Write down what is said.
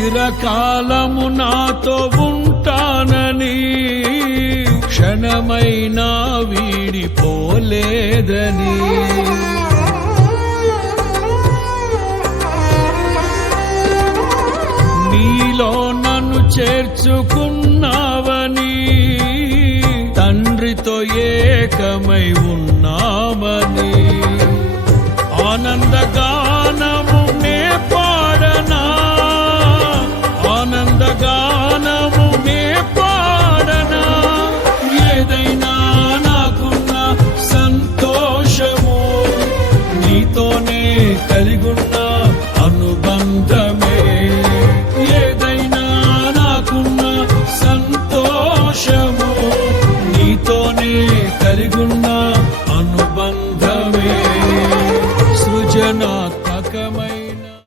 చిరకాలము నాతో ఉంటానని క్షణమైనా వీడిపోలేదని నీలో నన్ను చేర్చుకున్నావని తండ్రితో ఏకమై ఉన్నామని ఆనందగానము నే పాడనా ఆనందగానము నే పాడనా ఏదైనా నాకున్న సంతోషము నీతోనే కలిగున్న అనుబంధం